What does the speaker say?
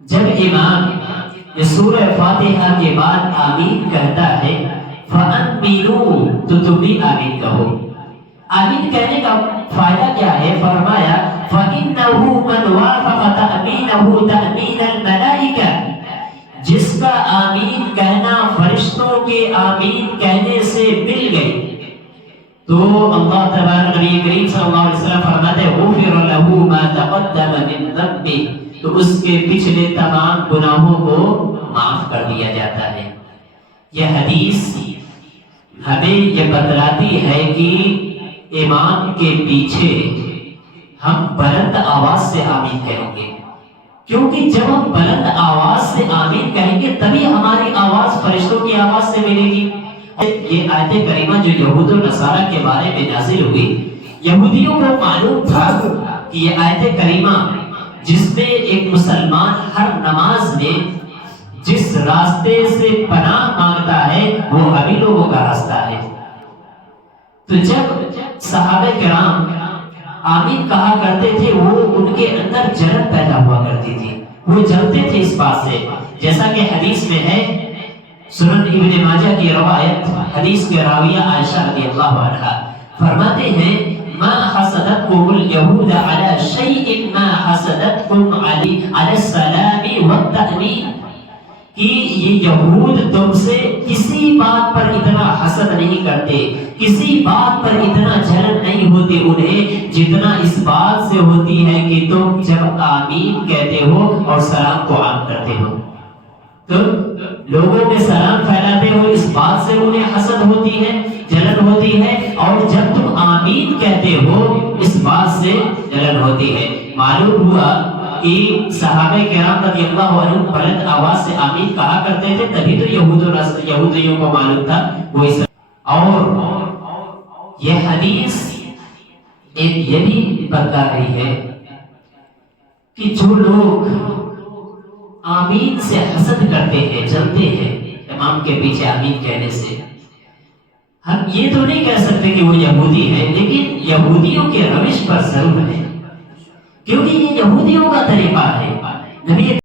جب امام یہ سورہ فاتحہ کے بعد آمین کہتا ہے فَأَنْمِنُوا تو تم بھی آمین کہو۔ آمین کہنے کا فائدہ کیا ہے؟ فرمایا فَإِنَّهُ مَنْ وَافَقَ تَأْمِينَهُ تَأْمِينَ الْمَلَائِكَةِ، جس کا آمین کہنا فرشتوں کے آمین کہنے سے مل گئی تو اللہ تبارک نبی کریم صلی اللہ علیہ وسلم فرماتے ہیں غفر له ما تقدم من ذنبه، تو اس کے پچھلے تمام گناہوں کو معاف کر دیا جاتا ہے۔ یہ حدیث ہمیں یہ بتلاتی ہے کہ امام کے پیچھے ہم بلند آواز سے آمین کہیں گے، کیونکہ جب ہم بلند آواز سے آمین کہیں گے تبھی ہماری آواز فرشتوں کی آواز سے ملے گی۔ یہ آیت کریمہ جو یہود و نصارہ کے بارے میں نازل ہوئی، یہودیوں کو معلوم تھا کہ یہ آیت کریمہ جس میں ایک مسلمان ہر نماز میں جس راستے سے پناہ مانگتا ہے وہ ہمیں لوگوں کا راستہ ہے۔ تو جب صحابہ کرام آمین کہا کرتے تھے وہ ان کے اندر جلن پیدا ہوا کرتی تھی، وہ جلتے تھے اس بات سے، جیسا کہ حدیث میں ہے سنن ابن ماجہ کی روایت، حدیث کے راویہ عائشہ رضی اللہ عنہا فرماتے ہیں ما حسدتكم اليهود على شيء ما حسدتكم على السلام والتأمين، کہ یہ یہود تم سے کسی بات پر اتنا حسد نہیں کرتے، کسی بات پر اتنا جلن نہیں ہوتی انہیں جتنا اس بات سے ہوتی ہے کہ تم جب آمین کہتے ہو اور سلام کو عام کرتے ہو، تم لوگوں میں سلام پھیلاتے ہو، اس بات سے انہیں حسد ہوتی ہے، جلن ہوتی ہے، اور جب تم آمین کہتے ہو اس بات سے جلن ہوتی ہے۔ معلوم ہوا کہ صحابہ کرام رضی اللہ عنہ بلند آواز سے آمین کہا کرتے تھے، تبھی تو یہودیوں کو معلوم تھا وہ اس۔ اور یہ حدیث ایک یہ بھی بتا رہی ہے کہ جو لوگ آمین سے حسد کرتے ہیں، جلتے ہیں امام کے پیچھے آمین کہنے سے، ہم یہ تو نہیں کہہ سکتے کہ وہ یہودی ہے، لیکن یہودیوں کے روش پر ضرور ہے، کیونکہ یہ یہودیوں کا طریقہ ہے۔ نبی